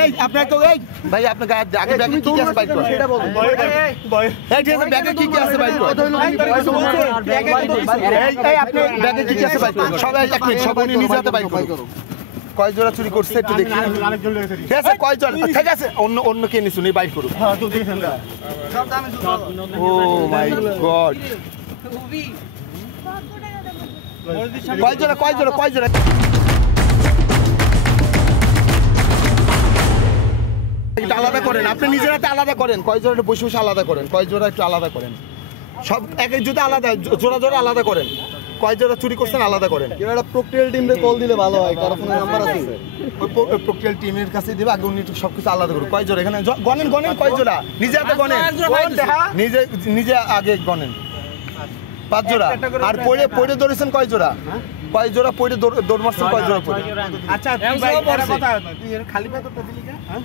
এই আপনার তো এই ভাই আপনার আগে ব্যাগে কি আছে বাইক করুন সেটা বলুন এই ঠিক আছে ব্যাগে কি আছে বাইক করুন এই আপনি ব্যাগে কি আছে বাইক করুন সবাই এক মিনিট সব উনি নিজে হাতে বাইক করুন কয় জোড়া চুরি করছে একটু দেখি ঠিক আছে কয় জোড়া ঠিক আছে অন্য কে নিছুন এই বাইক করুন ও মাই গড কয় জোড়া আলাদা করেন আপনি নিজের হাতে আলাদা করেন কয় জোড়া বসে বসে আলাদা করেন কয় জোড়া একটু আলাদা করেন সব এক এক জুতা আলাদা জোড়া আলাদা করেন কয় জোড়া চুরি করছেন আলাদা করেন একটা প্রক্রিয়াল টিমরে কল দিলে ভালো হয় কারণ ফোনের নাম্বার আছে ওই প্রক্রিয়াল টিমের কাছে দিবে আগে উনি সবকিছু আলাদা করুন কয় জোড়া এখানে গনেন কয় জোড়া নিজে হাতে গনেন নিজে আগে গনেন 5 জোড়া আর পড়ে ধরেছেন কয় জোড়া পড়ে দৌড় মারছেন কয় জোড়া পড়ে আচ্ছা কথা তুই খালি পায়ে তো দিলি না হ্যাঁ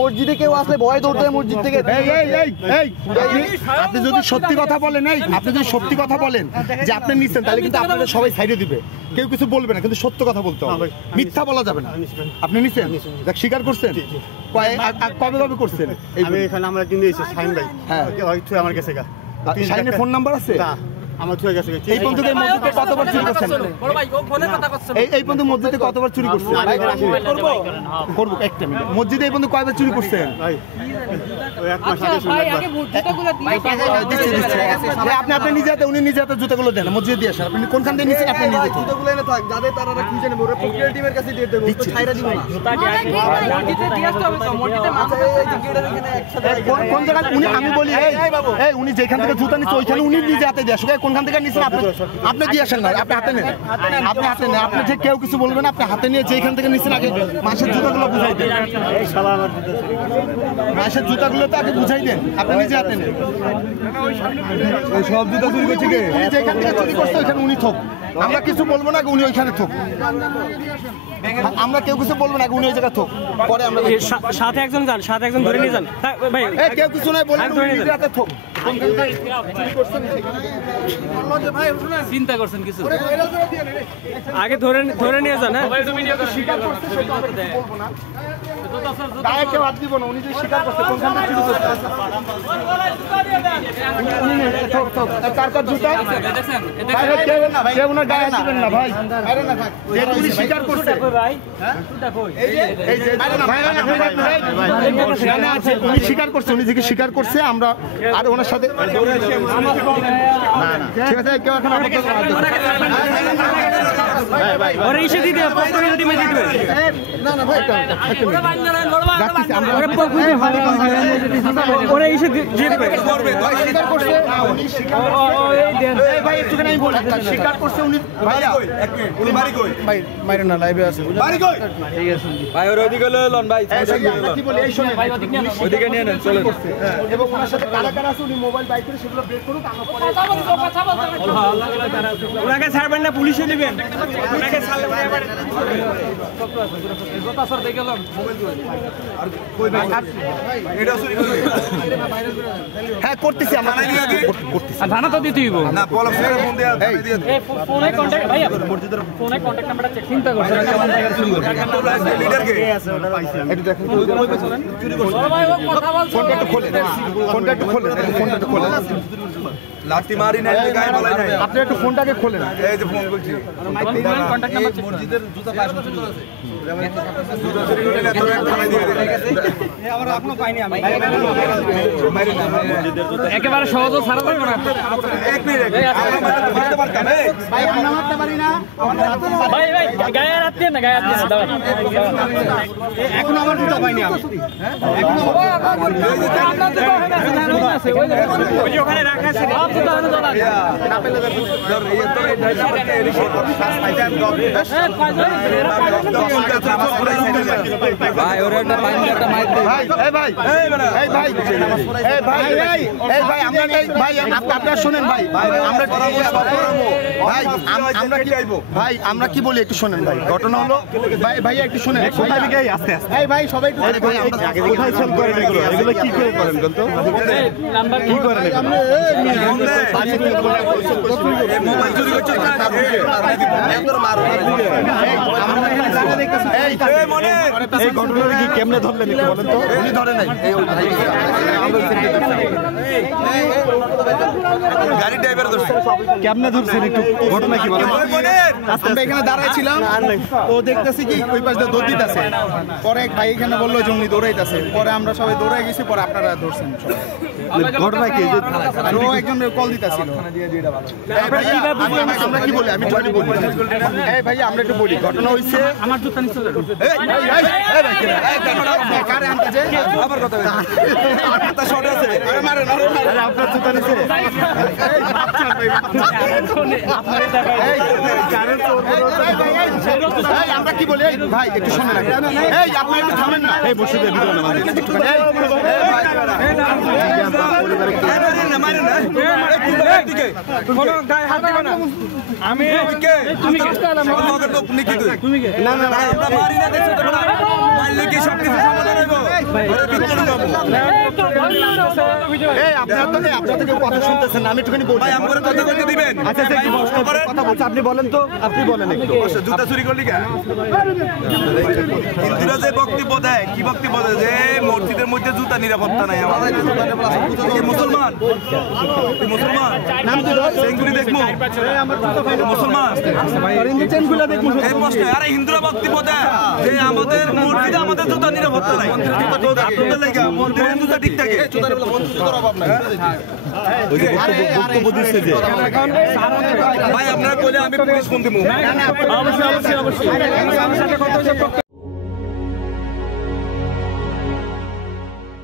মসজিদে কেউ আসলে ভয় দৌড়তে মসজিদ থেকে আপনি যদি সত্যি কথা বলেন যে আপনি নিচ্ছেন তাহলে কিন্তু আপনাদের সবাই সাইডে দিবে কেউ কিছু বলবে না কিন্তু সত্য কথা বলতে হবে মিথ্যা বলা যাবে না আপনি নিচ্ছেন দেখ স্বীকার করছেন কবে করছেন আমরা কিন্তু সাইন ভাই হ্যাঁ আমার কাছে সাইনের ফোন নাম্বার আছে আমার ছুঁয়ে গেছে এই পর্যন্ত মসজিদে কতবার চুরি করছেন বড় ভাই ও ফোনে কথা করছেন এই পর্যন্ত মসজিদে কতবার চুরি করছেন করব একটা মিনিট মসজিদে এই পর্যন্ত কয়বার চুরি করছেন ভাই ওই এক মাস আগে ভাই আগে জুতাগুলো দিচ্ছি আপনি নিজে হাতে উনি নিজে হাতে জুতাগুলো দেন মসজিদে দিয়ে আসেন আপনি কোনখান থেকে নিছেন আপনি নিজে জুতাগুলো এনে থাক যাদের তারা খুঁজে নেব ওরা প্রক্রিয়াল টিমের কাছে দিয়ে দেব তো ছাইরা দিব না জুতা দিয়ে মসজিদে দিয়ে আসতে হবে তো মসজিদে মাথা গেটের এখানে একসাথে কোন জায়গা উনি আমি বলি এই উনি যেখান থেকে জুতা নিছে ওইখানে উনি নিজে হাতে দিয়ে আসে কোনখান থেকে নিছেন আপনি দিয়ে আসেন না আপনি হাতে নেন আপনি ঠিক কেউ কিছু বলবেন আপনি হাতে নিয়ে যেখান থেকে নিছেন আগে মাসের জুতাগুলো বুঝাই দেন মাসের জুতাগুলো তো আগে বুঝাই দেন আপনি নিজে হাতে নেন ওই সব জুতা চুরি করছে কে যেখান থেকে চুরি করছে ওইখানে উনি থোক আমরা কিছু বলবো না উনি ওইখানে থোক আমরা কেউ কিছু বলবো না উনি ওই জায়গা থোক পরে আমরা সাথে একজন ধরে নিয়ে যান ভাই কেউ কিছু নাই বলেন নিজে হাতে থোক চিন্তা করছেন কিছু আগে ধরে নিয়ে যান কেউ হাত দিব না উনি যে স্বীকার করছে কোনখান থেকে চুরি করছে তার জুতা কেউ না গায়ে দিবেন না ভাই উনি স্বীকার করছে উনি স্বীকার করছে উনি যে স্বীকার করছে আমরা আর ওনার সাথে ঠিক আছে কেউ এখন স্বীকার করছে উনি বাইরে না লাইভে আছে ভাই ওর ওদিকে লন ভাই ওদিকে নিয়ে নেন চলেন এবং ওনার সাথে কারা কারা আছে উনি মোবাইল বাইক করে সেগুলো বের করুক ওনাকে ছাড়বেন না পুলিশে দিবেন হ্যাঁ করতেছি আমরা থানা তো দিতেই না পলক স্যার ফোন দেয়া ফোনে কন্টাক্ট ভাই মসজিদের ফোনে কন্টাক্ট নাম্বারটা চেক চিন্তা করছেন কেমন জায়গা শুরু লিডার কে আছে ওটা পাইছি একটু দেখেন চুরি করছে ফোনটা একটু খোলেন লাঠি মারি না গায়ে বলাই নাই আপনি একটু ফোনটাকে খোলেন এই যে ফোন বলছি কন্টাক্ট নাম্বার চেক মসজিদের জুতা পায় চুরি করেছে জুতা চুরি করে না তোর থানায় দিয়ে দে আমরা এখনো পাইনি আমি একেবারে সহজ ছাড়া যাবে না এক মিনিট মারতে পারতাম ভাই আমরা মারতে পারি না ভাই গায়ে হাত দিয়ে না দাও এখন আমার জুতা পাইনি আমি এখন ওই যে ওখানে রাখা আছে ভাই ওর একটা পানি একটা মাইক দে ভাই এই ভাই এই ভাই এই ভাই এই ভাই আমরা ভাই আপনারা শুনেন ভাই আমরা ভাই আমরা কি আইবো ভাই আমরা কি বলি একটু শুনেন ভাই ঘটনা হলো ভাই একটু শুনেন কোথায় দিকে আস্তে আস্তে এই ভাই সবাই একটু ভাই আমরা কোথায় সেল করেন এগুলো কি করে করেন বলতো নাম্বার কি করেন মোবাইল চুরি করছো না এই ঘটনাটা কি কেমনে ধরলেন একটু বলেন তো? উনি ধরে নাই, গাড়ি ড্রাইভার ধরছে কেমনে ধরছেন একটু ঘটনা কি বলেন? আমরা এখানে দাঁড়াইছিলাম, তো দেখতেছি কি ওই পাশ দিয়ে দৌড় দিতেছে, পরে এক ভাই এখানে বললো যে উনি দৌড়াইতেছে, পরে আমরা সবাই দৌড়াই গেছি, পরে আপনারা ধরছেন। ঘটনা কি? ও একজন কল দিতেছিল। আমরা কি বলি, আমি একটু বলি, এই ভাই আমরা একটু বলি, ঘটনা হয়েছে আমার জুতা নিচে কারে আনতেছে আবার কথা কথা শর্ট আছে আপনার জুতা নিচে আমরা কি বলি, ভাই একটু শোনেন, এই আপনি একটু থামেন না, এই বসে দিয়ে ভিডিও আমি কথা শুনতেছেন, আমি একটুখানি বলি। কথা বলতে দিবেন আচ্ছা কথা বলছি, আপনি বলেন তো, আপনি বলেন একটু। জুতা চুরি করলি কেন? হিন্দুরা যে বক্তব্য দেয়, কি বক্তব্য দেয় যে মসজিদের মধ্যে জুতা নিরাপত্তা নাই। আমাদের মুসলমান, মুসলমান নাম কি দাও? সেঙ্গুরি দেখবো মুসলমান এই প্রশ্ন। আরে হিন্দুরা বক্তব্য দেয় যে আমাদের মসজিদে আমাদের জুতা নিরাপত্তা নাই। আপনাদের লেগে মন্দিরের জুতা ঠিক থাকে। বক্তব্য দিচ্ছে যে ভাই আপনারা কইলে আমি পুলিশ ফোন দিব। অবশ্যই